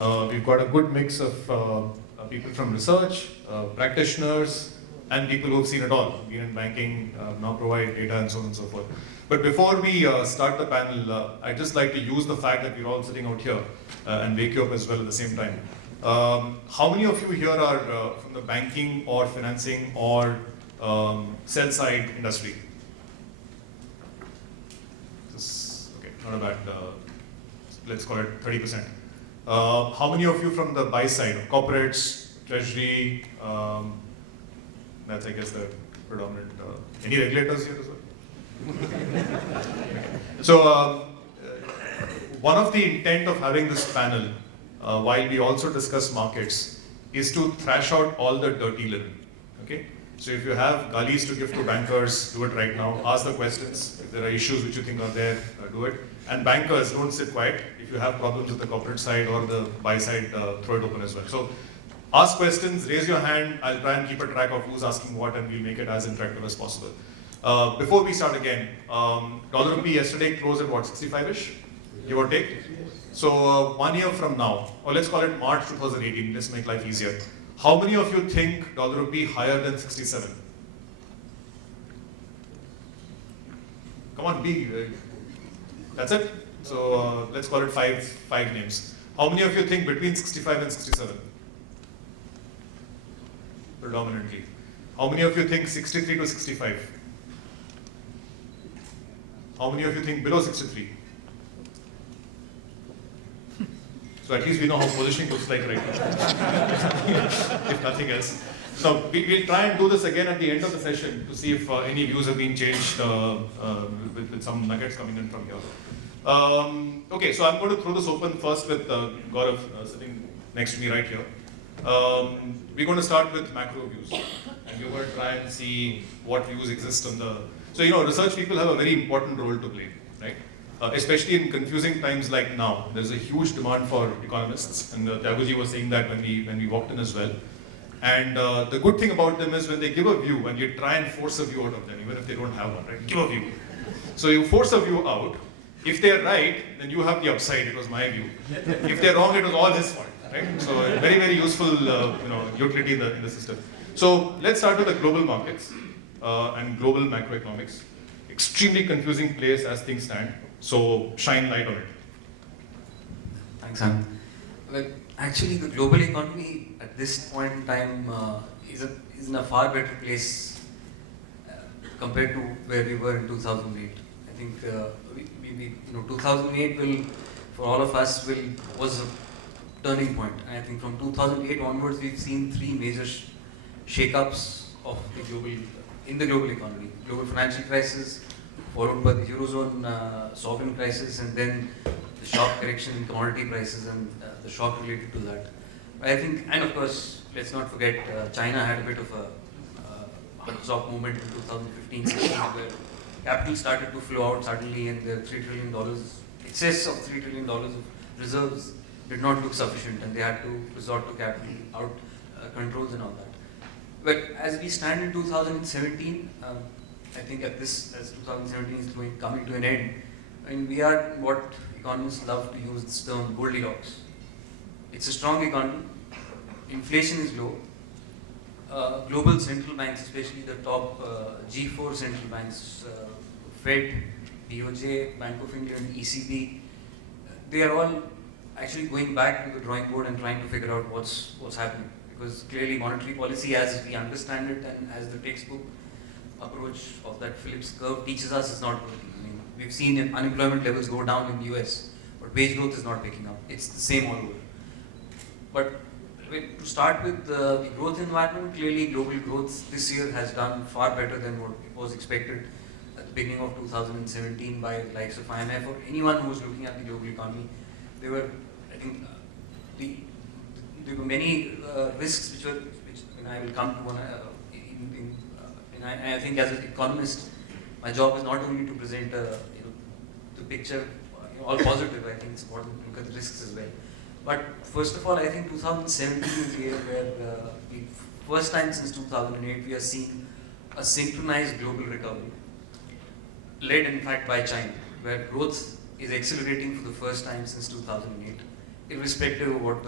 We've got a good mix of people from research, practitioners, and people who've seen it all, been in banking, now provide data and so on and so forth. But before we start the panel, I'd just like to use the fact that we're all sitting out here and wake you up as well at the same time. How many of you here are from the banking or financing or sell side industry? Okay, not a bad, let's call it 30%. How many of you from the buy side, corporates, treasury? That's, I guess, the predominant. Any regulators here as well? So, one of the intent of having this panel, while we also discuss markets, is to thrash out all the dirty linen. Okay. So, if you have galis to give to bankers, do it right now. Ask the questions. If there are issues which you think are there, do it. And bankers, don't sit quiet. If you have problems with the corporate side or the buy side, throw it open as well. So ask questions, raise your hand. I'll try and keep a track of who's asking what, and we'll make it as interactive as possible. Before we start again, dollar rupee yesterday closed at what, 65-ish, give or take? So 1 year from now, or let's call it March 2018, let's make life easier. How many of you think dollar rupee higher than 67? Come on, be. That's it. So let's call it five names. How many of you think between 65 and 67? Predominantly. How many of you think 63 to 65? How many of you think below 63? So at least we know how positioning looks like right now, if nothing else. So we'll try and do this again at the end of the session to see if any views have been changed with some nuggets coming in from here. Okay, so I'm going to throw this open first with Gaurav sitting next to me right here. We're going to start with macro views, and we're going to try and see what views exist on the. So research people have a very important role to play, right? Especially in confusing times like now, there's a huge demand for economists, and Tyaguji was saying that when we walked in as well. And the good thing about them is when they give a view, when you try and force a view out of them, even if they don't have one, right? Give a view. So you force a view out. If they're right, then you have the upside. It was my view. If they're wrong, it was all his fault, right? So very, very useful, utility in the system. So let's start with the global markets and global macroeconomics. Extremely confusing place as things stand. So shine light on it. Thanks, Anand. Well, actually, the global economy at this point in time is in a far better place compared to where we were in 2008. I think 2008 for all of us was a turning point. And I think from 2008 onwards, we've seen three major shake-ups of the global economy. Global financial crisis, followed by the Eurozone sovereign crisis, and then the sharp correction in commodity prices and the shock related to that. I think, and of course, let's not forget, China had a bit of a shock moment in 2015-16 where capital started to flow out suddenly, and the $3 trillion, excess of $3 trillion of reserves did not look sufficient, and they had to resort to capital out controls and all that. But as we stand in 2017, I think as 2017 is coming to an end, we are what economists love to use this term Goldilocks. It's a strong economy, inflation is low, global central banks, especially the top G4 central banks, Fed, BOJ, Bank of India and ECB, they are all actually going back to the drawing board and trying to figure out what's happening. Because clearly monetary policy as we understand it and as the textbook approach of that Phillips curve teaches us is not working. We've seen unemployment levels go down in the US, but wage growth is not picking up. It's the same all over. But to start with the growth environment, clearly global growth this year has done far better than what was expected at the beginning of 2017 by the likes of IMF or anyone who was looking at the global economy. There were, I think, there were many risks which I will come to one. I think as an economist, my job is not only to present the picture all positive. I think it's important to look at the risks as well. But first of all, I think 2017 is the year where the first time since 2008 we are seeing a synchronized global recovery, led in fact by China, where growth is accelerating for the first time since 2008. irrespective of what the